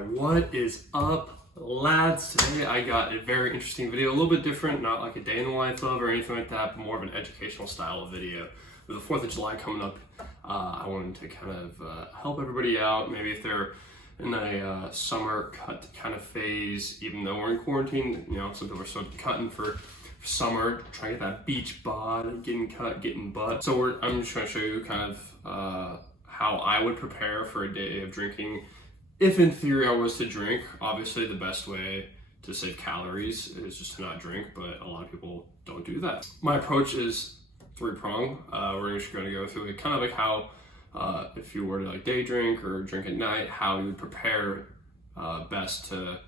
Alright, what is up, lads? Today I got a very interesting video, a little bit different, not like a day in the life of or anything like that, but more of an educational style of video. With the 4th of July coming up, I wanted to kind of help everybody out, maybe if they're in a summer cut kind of phase, even though we're in quarantine, you know, some people are still cutting for summer, trying to get that beach bod, getting cut, getting butt. So I'm just going to show you kind of how I would prepare for a day of drinking. If in theory I was to drink, obviously the best way to save calories is just to not drink, but a lot of people don't do that. My approach is three-pronged. We're just going to go through kind of like how, if you were to like day drink or drink at night, how you would prepare best to,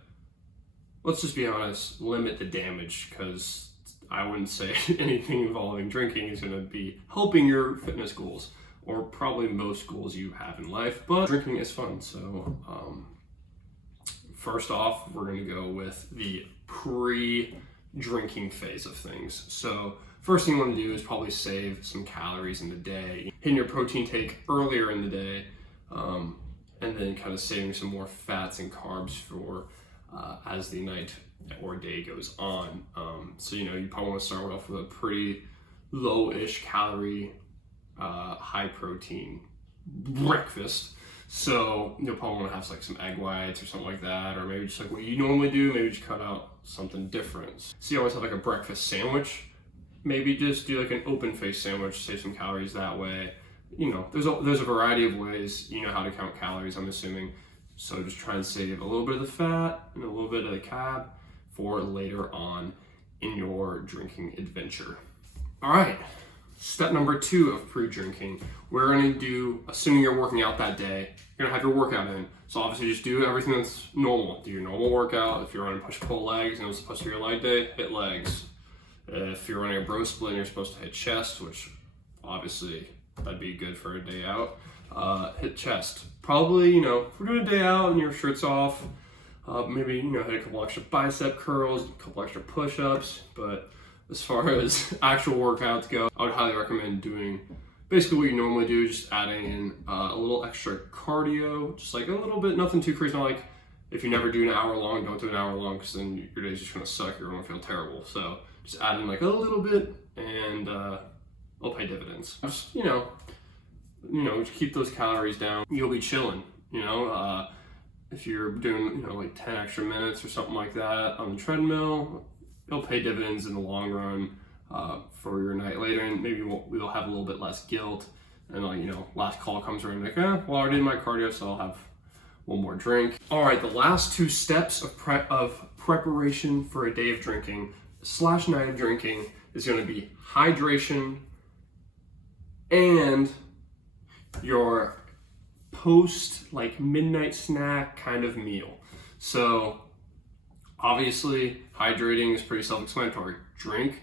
let's just be honest, limit the damage, because I wouldn't say anything involving drinking is going to be helping your fitness goals, or probably most goals you have in life, but drinking is fun. So first off, we're going to go with the pre-drinking phase of things. So first thing you want to do is probably save some calories in the day, hitting your protein take earlier in the day, and then kind of saving some more fats and carbs for as the night or day goes on. So you know, you probably want to start off with a pretty low-ish calorie, high protein breakfast. So you'll probably want to have like some egg whites or something like that, or maybe just like what you normally do, maybe just cut out something different. So you always have like a breakfast sandwich. Maybe just do like an open face sandwich, save some calories that way. You know, there's a variety of ways, you know how to count calories, I'm assuming. So just try and save a little bit of the fat and a little bit of the carb for later on in your drinking adventure. All right. Step number 2 of pre-drinking, we're going to do, assuming you're working out that day, you're going to have your workout in. So obviously just do everything that's normal. Do your normal workout. If you're running push-pull legs and it's supposed to be your leg day, hit legs. If you're running a bro split and you're supposed to hit chest, which obviously that'd be good for a day out, hit chest. Probably, you know, if we're doing a day out and your shirt's off, maybe, you know, hit a couple extra bicep curls, a couple extra push-ups, but as far as actual workouts go, I would highly recommend doing basically what you normally do, just adding in a little extra cardio, just like a little bit, nothing too crazy. Not like if you never do an hour long, don't do an hour long, because then your day's just gonna suck, you're gonna feel terrible. So just add in like a little bit and it'll pay dividends. Just, you know, just keep those calories down. You'll be chilling, you know. If you're doing, you know, like 10 extra minutes or something like that on the treadmill, it'll pay dividends in the long run for your night later, and maybe we'll have a little bit less guilt. And like, you know, last call comes around, like, well, I already did my cardio, so I'll have one more drink. All right, the last 2 steps of preparation for a day of drinking / night of drinking is going to be hydration and your post like midnight snack kind of meal. So obviously, hydrating is pretty self-explanatory. Drink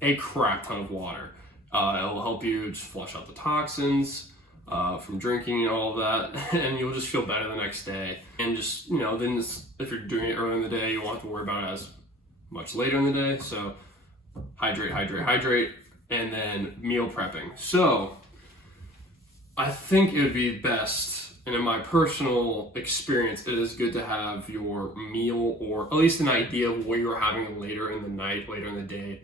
a crap ton of water. It'll help you just flush out the toxins from drinking and all of that, and you'll just feel better the next day. And just, you know, then if you're doing it early in the day, you won't have to worry about it as much later in the day. So hydrate, and then meal prepping. So I think it would be best, and in my personal experience, it is good to have your meal, or at least an idea of what you're having later in the night, later in the day,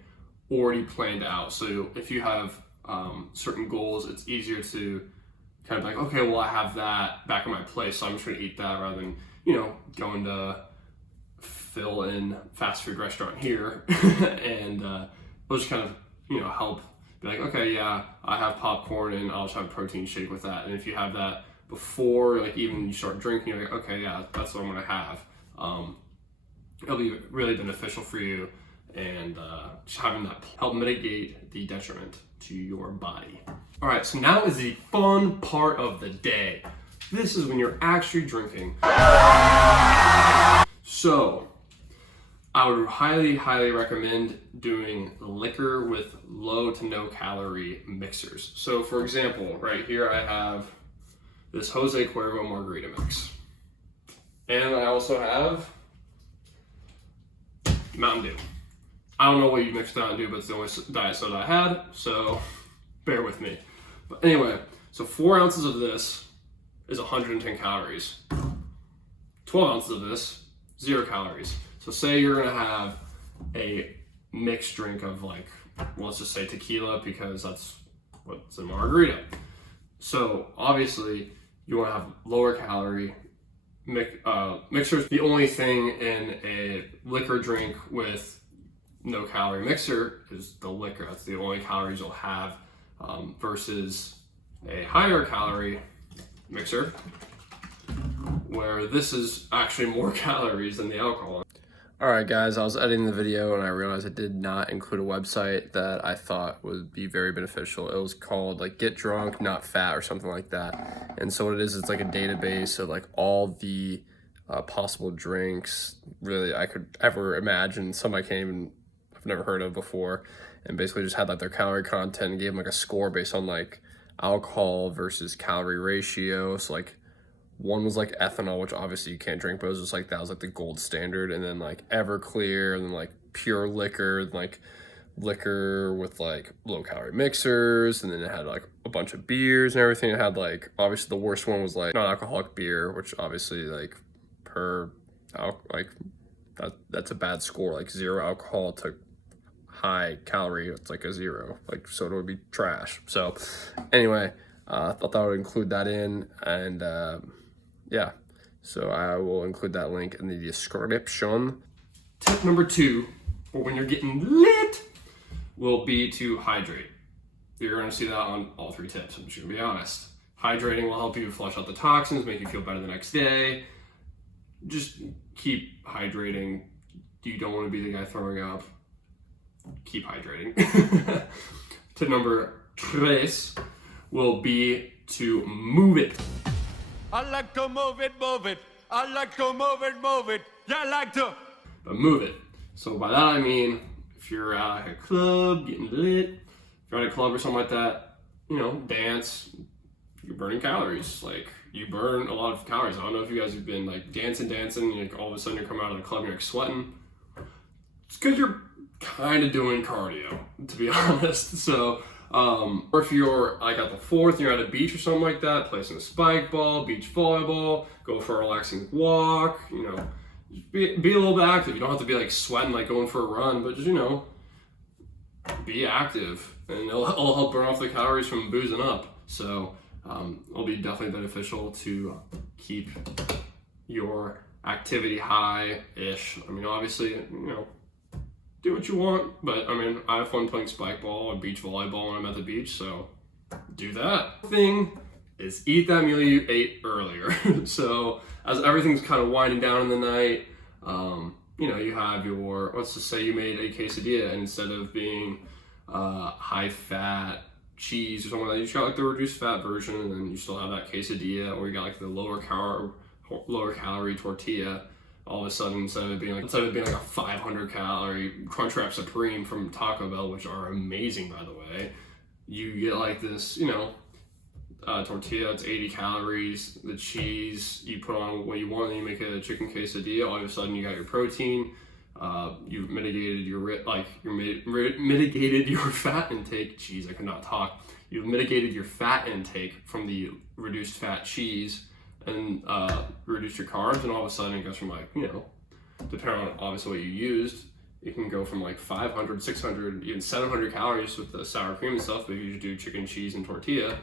already planned out. So if you have certain goals, it's easier to kind of like, okay, well, I have that back in my place, so I'm just going to eat that rather than, you know, going to fill in fast food restaurant here and it'll just kind of, you know, help be like, okay, yeah, I have popcorn and I'll just have a protein shake with that. And if you have that before, like, even you start drinking, you're like, okay, yeah, that's what I'm gonna have. It'll be really beneficial for you, and just having that help mitigate the detriment to your body. All right, so now is the fun part of the day. This is when you're actually drinking. So I would highly recommend doing liquor with low to no calorie mixers. So for example, right here I have this Jose Cuervo margarita mix. And I also have Mountain Dew. I don't know what you mix with Mountain Dew, but it's the only diet soda I had, so bear with me. But anyway, so 4 ounces of this is 110 calories. 12 ounces of this, 0 calories. So say you're gonna have a mixed drink of like, let's just say tequila, because that's what's in margarita. So obviously you want to have lower calorie mixers. The only thing in a liquor drink with no calorie mixer is the liquor. That's the only calories you'll have, versus a higher calorie mixer where this is actually more calories than the alcohol. Alright guys, I was editing the video and I realized I did not include a website that I thought would be very beneficial. It was called like Get Drunk Not Fat or something like that. And so what it is, it's like a database of like all the possible drinks really I could ever imagine. Some I've never heard of before, and basically just had like their calorie content and gave them like a score based on like alcohol versus calorie ratio. So like one was like ethanol, which obviously you can't drink, but it was just like that was like the gold standard. And then like Everclear, and then like pure liquor, and like liquor with like low calorie mixers, and then it had like a bunch of beers and everything. It had like, obviously the worst one was like non-alcoholic beer, which obviously like that's a bad score. Like 0 alcohol to high calorie, it's like a 0. Like soda would be trash. So anyway, I thought I would include that in, and yeah, so I will include that link in the description. Tip number 2, for when you're getting lit, will be to hydrate. You're going to see that on all 3 tips, I'm just going to be honest. Hydrating will help you flush out the toxins, make you feel better the next day. Just keep hydrating. You don't want to be the guy throwing up. Keep hydrating. Tip number 3 will be to move it. I like to move it, move it. I like to move it, move it. Yeah, I like to. But move it. So by that I mean, if you're at a club, getting lit, if you're at a club or something like that, you know, dance, you're burning calories. Like, you burn a lot of calories. I don't know if you guys have been like dancing, and like, all of a sudden you're coming out of the club and you're like sweating. It's because you're kind of doing cardio, to be honest. So, or if you're like at the 4th, you're at a beach or something like that, play some spike ball, beach volleyball, go for a relaxing walk, you know, just be a little bit active. You don't have to be like sweating, like going for a run, but just, you know, be active, and it'll help burn off the calories from boozing up. So, it'll be definitely beneficial to keep your activity high-ish. I mean, obviously, you know, do what you want, but I mean, I have fun playing spike ball or beach volleyball when I'm at the beach, so do that. Thing is, eat that meal you ate earlier. So as everything's kind of winding down in the night, you know, you have your, let's just say you made a quesadilla, and instead of being high fat cheese or something like that, you just got like the reduced fat version, and then you still have that quesadilla, or you got like the lower calorie tortilla. All of a sudden, instead of it being like a 500 calorie Crunchwrap Supreme from Taco Bell, which are amazing by the way, you get like this, you know, tortilla, it's 80 calories, the cheese, you put on what you want, and you make a chicken quesadilla. All of a sudden you got your protein, you've mitigated mitigated your fat intake. Jeez, I could not talk. You've mitigated your fat intake from the reduced fat cheese, and reduce your carbs, and all of a sudden it goes from like, you know, depending on obviously what you used, it can go from like 500, 600, even 700 calories with the sour cream and stuff. But if you just do chicken, cheese, and tortilla,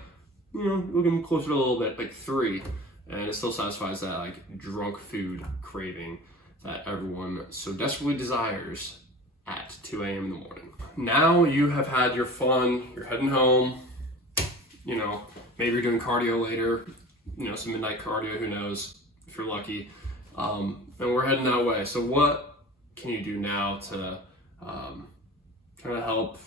you know, you'll get closer to a little bit, like 3, and it still satisfies that like drunk food craving that everyone so desperately desires at 2 a.m. in the morning. Now you have had your fun, you're heading home, you know, maybe you're doing cardio later, you know, some midnight cardio, who knows, if you're lucky. And we're heading that way. So what can you do now to kind of help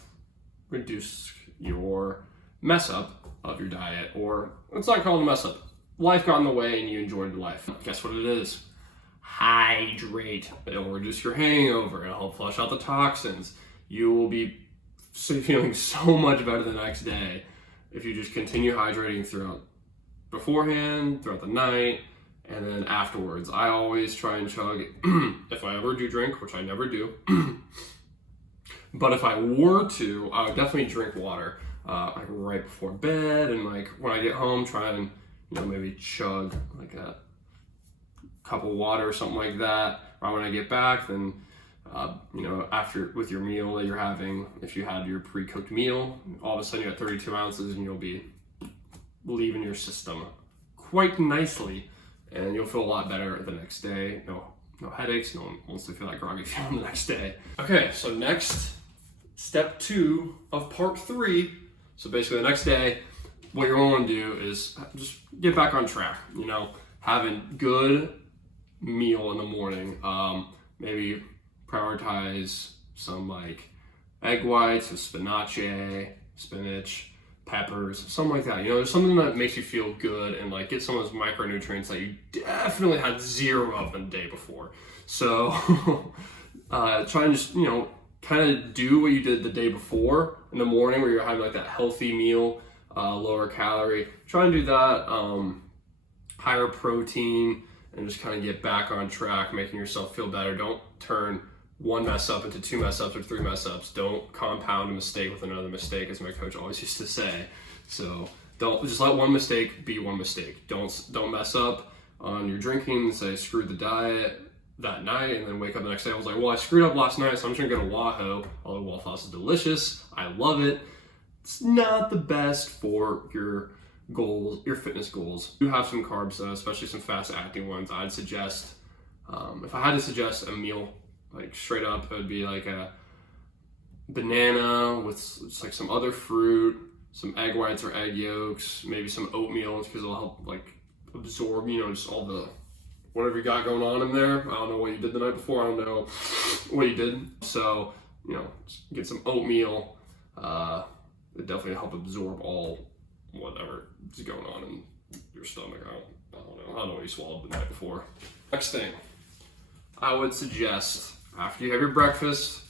reduce your mess up of your diet? Or let's not call it a mess up. Life got in the way and you enjoyed life. Guess what it is? Hydrate. It'll reduce your hangover. It'll help flush out the toxins. You will be feeling so much better the next day if you just continue hydrating throughout beforehand, throughout the night, and then afterwards. I always try and chug if I ever do drink, which I never do. But if I were to, I would definitely drink water like right before bed, and like when I get home, try and, you know, maybe chug like cup of water or something like that right when I get back. Then after with your meal that you're having, if you had your pre-cooked meal, all of a sudden you got 32 ounces and you'll be leaving your system quite nicely, and you'll feel a lot better the next day. No headaches, no one wants to feel that groggy feeling the next day. Okay, so next, step 2 of part 3. So basically the next day, what you're going to do is just get back on track, having good meal in the morning. Maybe prioritize some like egg whites with spinach, peppers, something like that. There's something that makes you feel good and like get some of those micronutrients that you definitely had zero of the day before. So try and just, kind of do what you did the day before in the morning where you're having like that healthy meal, lower calorie. Try and do that, higher protein, and just kind of get back on track, making yourself feel better. Don't turn one mess up into 2 mess ups or 3 mess ups. Don't compound a mistake with another mistake, as my coach always used to say. So don't just let one mistake be one mistake. Don't mess up on your drinking and say screw the diet that night and then wake up the next day. I was like, well, I screwed up last night, so I'm just gonna go to Wahoo. Although Waffle House is delicious, I love it. It's not the best for your goals, your fitness goals. You have some carbs though, especially some fast acting ones. I'd suggest, if I had to suggest a meal, like straight up, it would be like a banana with just like some other fruit, some egg whites or egg yolks, maybe some oatmeal because it'll help like absorb, just all the whatever you got going on in there. I don't know what you did the night before. I don't know what you did. So, get some oatmeal. It definitely help absorb all whatever is going on in your stomach. I don't know what you swallowed the night before. Next thing, I would suggest after you have your breakfast,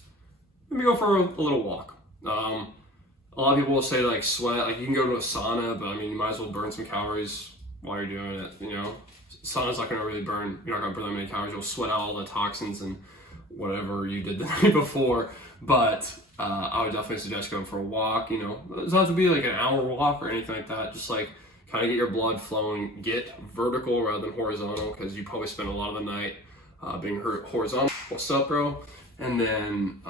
maybe go for a little walk. A lot of people will say like sweat, like you can go to a sauna, but you might as well burn some calories while you're doing it. Sauna's not gonna really you're not gonna burn that many calories. You'll sweat out all the toxins and whatever you did the night before. But I would definitely suggest going for a walk. It doesn't have to be like an hour walk or anything like that. Just like kind of get your blood flowing, get vertical rather than horizontal, because you probably spend a lot of the night being horizontal. What's up, bro? And then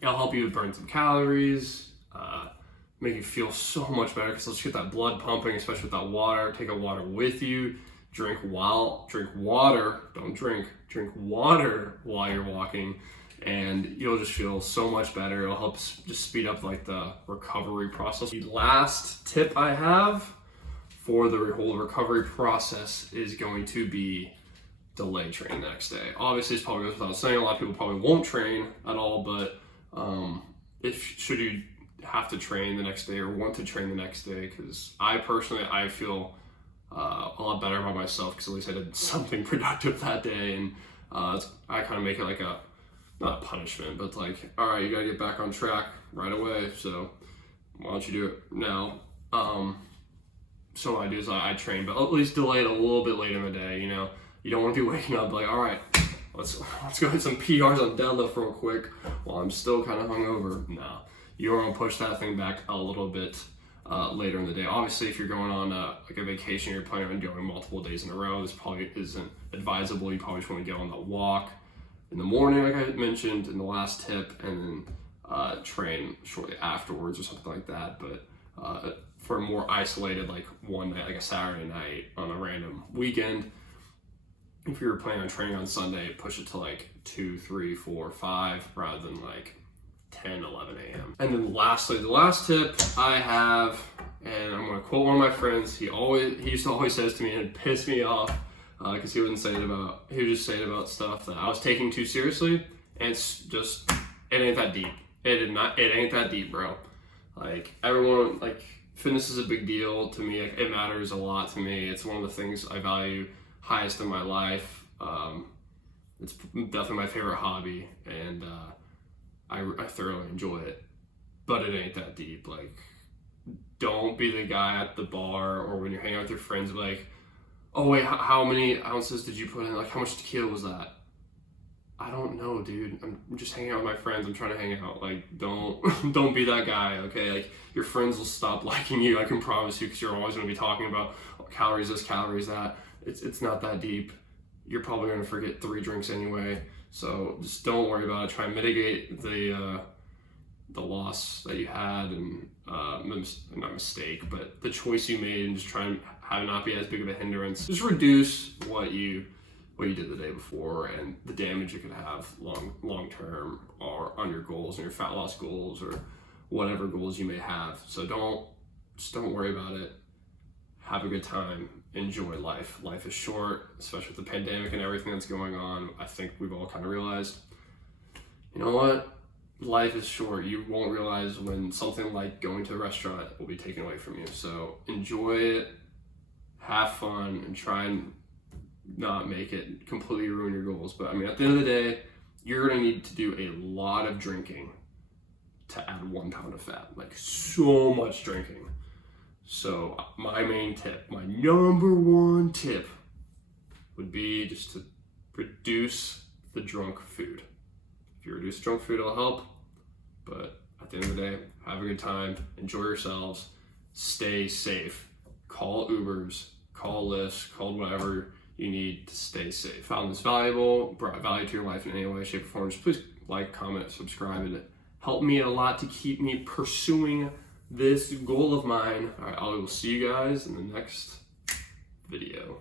it'll help you burn some calories, make you feel so much better because let's get that blood pumping, especially with that water. Take a water with you. Drink water. Don't drink. Drink water while you're walking, and you'll just feel so much better. It'll help just speed up like the recovery process. The last tip I have for the whole recovery process is going to be delay train the next day. Obviously, it's probably goes without saying, a lot of people probably won't train at all, but should you have to train the next day or want to train the next day, because I feel a lot better about myself because at least I did something productive that day, and I kind of make it like not a punishment, but like, all right, you gotta get back on track right away, so why don't you do it now? So what I do is I train, but at least delay it a little bit later in the day. You don't want to be waking up like, all right, let's go hit some PRs on deadlift real quick while I'm still kind of hungover. No, you're gonna push that thing back a little bit later in the day. Obviously, if you're going on like a vacation, you're planning on going multiple days in a row, this probably isn't advisable. You probably just want to get on the walk in the morning, like I mentioned in the last tip, and then train shortly afterwards or something like that. But for a more isolated, like one night, like a Saturday night on a random weekend, if you're planning on training on Sunday, push it to like 2, 3, 4, 5 rather than like 10, 11 a.m. And then lastly, the last tip I have, and I'm gonna quote one of my friends. He used to always says to me, and it pissed me off because he would just say it about stuff that I was taking too seriously, and it's just, it ain't that deep. It ain't that deep, bro. Like everyone, like fitness is a big deal to me. It matters a lot to me. It's one of the things I value highest in my life. It's definitely my favorite hobby, and I thoroughly enjoy it, but it ain't that deep. Like, don't be the guy at the bar or when you're hanging out with your friends like, oh wait, how many ounces did you put in? Like, how much tequila was that? I don't know, dude. I'm just hanging out with my friends. I'm trying to hang out. Like, don't be that guy, okay? Like, your friends will stop liking you, I can promise you, because you're always going to be talking about, calories this, calories that. It's not that deep. You're probably going to forget 3 drinks anyway. So just don't worry about it. Try and mitigate the loss that you had, and not mistake, but the choice you made, and just try and have it not be as big of a hindrance. Just reduce what you did the day before and the damage it could have long term, or on your goals and your fat loss goals or whatever goals you may have. So don't worry about it. Have a good time. Enjoy life. Life is short, especially with the pandemic and everything that's going on. I think we've all kind of realized, you know what? Life is short. You won't realize when something like going to a restaurant will be taken away from you. So enjoy it, have fun, and try and not make it completely ruin your goals. But I mean, at the end of the day, you're going to need to do a lot of drinking to add 1 pound of fat. Like, so much drinking. So my main tip, my number 1 tip, would be just to reduce the drunk food. If you reduce drunk food, it'll help. But at the end of the day, have a good time, enjoy yourselves, stay safe. Call Ubers, call Lyfts, call whatever you need to stay safe. Found this valuable, brought value to your life in any way, shape, or form, just please like, comment, subscribe. It helped me a lot to keep me pursuing this goal of mine. All right, I will see you guys in the next video.